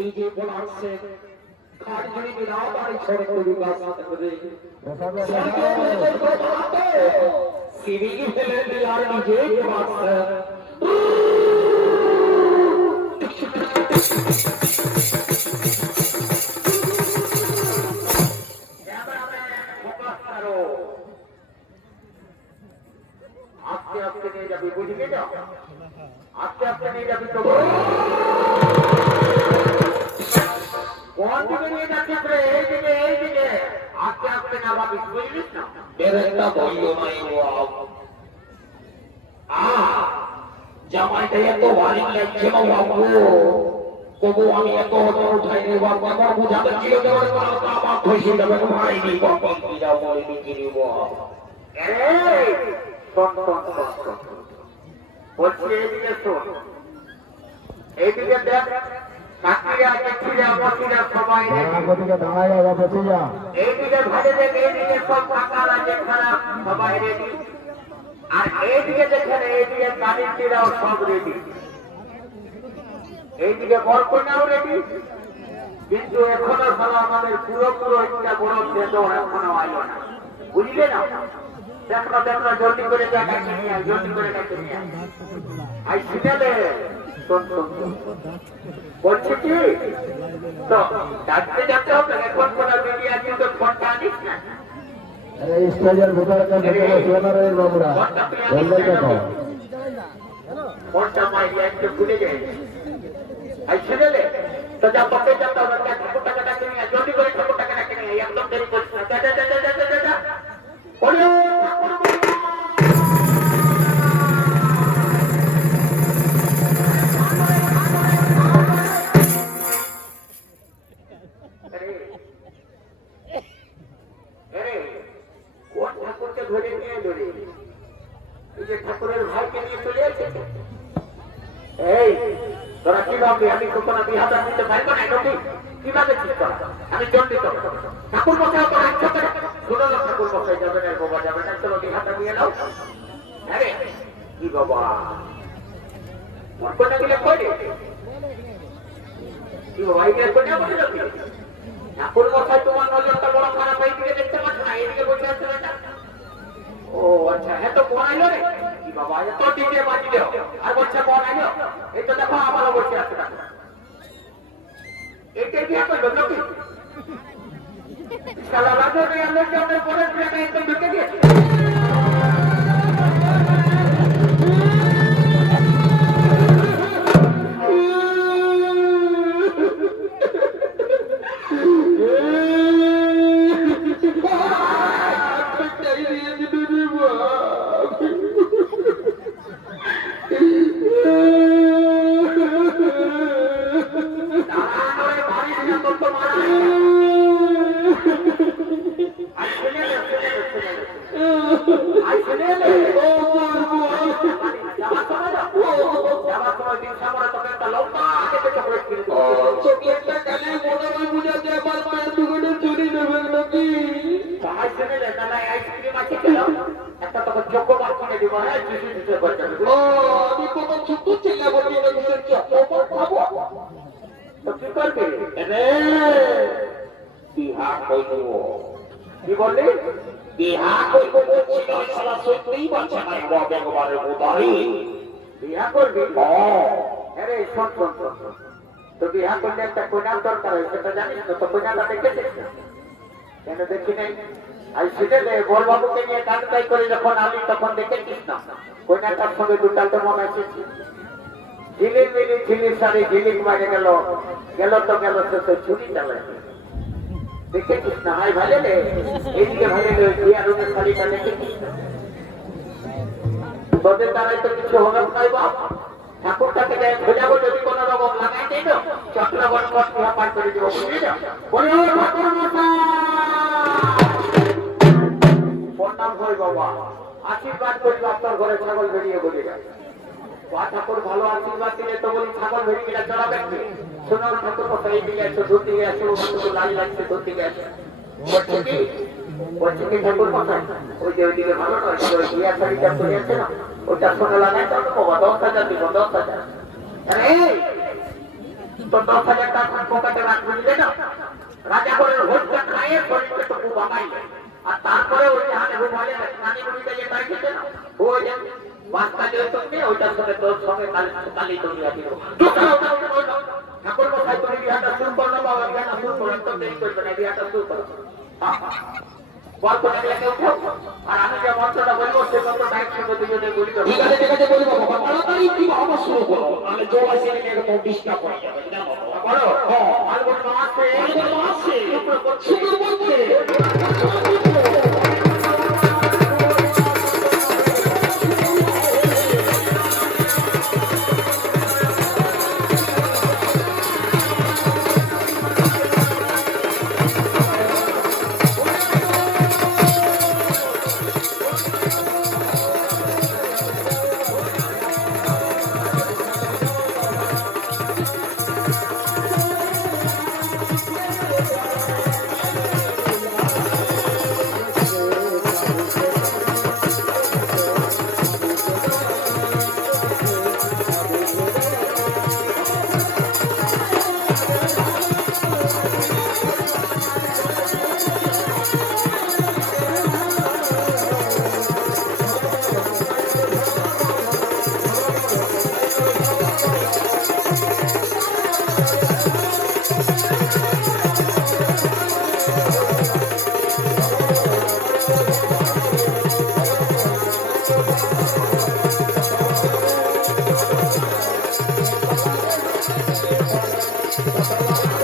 এই যে বলাচ্ছে খাট জুড়ি বিরাও বাড়ি ছোট করি গাছ করে সিঁড়ি ফেলে দিলার নিজে বাঁচছে আস্তে আস্তে নিয়ে যাবি বুঝবি না আস্তে আস্তে নিয়ে যাবি তো কোন দিকে নিয়ে যাচ্ছিস রে এই দিকে আস্তে আস্তে না ভাবি বুঝলিস না এর একটা বইও নাই জামাইটা এত ভারী লাগছে বাবু তবু আমি এত হতো উঠাই নেব আমার বুঝাতে ছিল দেওয়ার কথা আমার খুশি দেবে ভাই নি কখন কি যাবো কি নিব বলছি এইদিকে শোন এইদিকে দেখ কাকিরা কেকিরা মকিরা সবাই এইদিকে ভাজে দেখ এইদিকে সব কাকারা যে খারাপ সবাই রেডি আর এইদিকে যেখানে এইদিকে কালিটিরাও সব রেডি এইদিকে বরকন্যাও রেডি কিন্তু এখনো সব আমাদের পুরো একটা বড় বেদর এখনো আইলো না বুঝলে না দেখো জলদি করে জলদি করে আই সিনেলে বলছি কি তো ডাকতে যাতে হবে এখন কোনো মিডিয়া কিন্তু ফোনটা আনিস না স্টেজের ভিতরে বাবুরা ফোনটা মাইলে একটু ভুলে যায় আই সিনেলে তো যা পথে যাতে হবে ঠাকুরটাকে ডাকে নিয়ে জলদি করে ঠাকুরটাকে ডাকে নিয়ে একদম দেরি করিস না যা বলো ঠাকুরের ভাইকে নিয়ে চলে আসছে এই তোরা কি ভাবলি আমি কোনো বিহাটা দিতে পারবো না নাকি কিভাবে ঠিক করা আমি দণ্ডিত ঠাকুর মশাই তো একসাথে শুনো না ঠাকুর মশাই যাবে না বাবা যাবে না চলো বিহাটা নিয়ে নাও আরে কি বাবা কোনটা গেলে কই কি বাবা এই কোনটা বলে যাবে ঠাকুর মশাই তোমার নজরটা বড় খারাপ এইদিকে দেখতে পাচ্ছ না এইদিকে বসে আছে না ও আচ্ছা হ্যাঁ তো কোন আইলো রে কি বাবা এত ডিজে বাজিল আর বলছে কোন আইলো এই তো দেখো আমারও বসে আছে না এইটা কি আপনি বললো কি শালা রাজা রে আমরা কি আমাদের পরে প্লেনে একদম ঢুকে দিয়েছি কি বললি বিহা করবো বলছিল সারা সত্যিই বাচ্চা নাই একবারে বোধারি বিহা করবি আরে শোন তো বিহা করলে একটা কন্যার দরকার হয় সেটা জানিস না তো কন্যাটা দেখেছিস কেন দেখি নাই আর সেটা বড়বাবুকে নিয়ে কানটাই করে যখন আমি তখন দেখেছিস না কন্যাটার সঙ্গে দুটালতে মনে আছে ঝিলিক মিলি ঝিলিক সারি ঝিলিক মারে গেল তো গেল সে তো ছুরি চালায় দেখেছিস না ভাই ভালো রে এইদিকে ভালো রে বিয়া রুমের শাড়িটা দেখেছিস না তোদের দ্বারাই তো কিছু হবে না বাপ ঠাকুরটাকে খোঁজাবো যদি কোনো রকম লাগাই দেই তো চক্রবর্ণ বিয়া পার করে দেবো বুঝলি না বলো ঠাকুর মশাই প্রণাম হই বাবা আশীর্বাদ করি আপনার ঘরে ছাগল বেরিয়ে বলে যায় ঠাকুর ভালো আশীর্বাদ দিলে তো বলি ছাগল বেরিয়ে গেলে চড়াবে সোনার ঠাকুর মশাই এই দিকে আসো ধরতে গিয়ে আসো লাল লাগছে ধরতে গিয়ে আসো বলছে কি ঠাকুর মশাই ওই যে ওইদিকে ভালো নয় ওই বিয়া শাড়িটা পরে আছে না ওটা সোনা লাগাই তো বাবা 10,000 দিব 10,000 তো 10,000 টাকা পকেটে রাখবে না রাজা করে ভোটটা খায় শরীরকে তো খুব বানাইলে আর তারপরে ওই হাতে ঘুমালে নানি মুড়িটা যে তাই খেতে না ওই যে বাস্তা দিয়ে তুমি ওইটার সঙ্গে তোর সঙ্গে কালি দুনিয়া দিব ঠাকুর মশাই তুমি বিহাটা শুরু করলো বাবা বিহাটা শুরু করো তো দেরি করবে না বিহাটা শুরু করো গল্প লাগলে কেউ কেউ আর আমি যে মন্ত্রটা বলবো সে মন্ত্রটা একসঙ্গে দুজনে বলি ঠিক আছে বলবো বাবা তাড়াতাড়ি কি বাবা শুরু করো আমি জল আসে একদম ডিস্টার্ব হয়ে যাবে জানো বলো আর বলবো আছে শুরু করছে Thank you.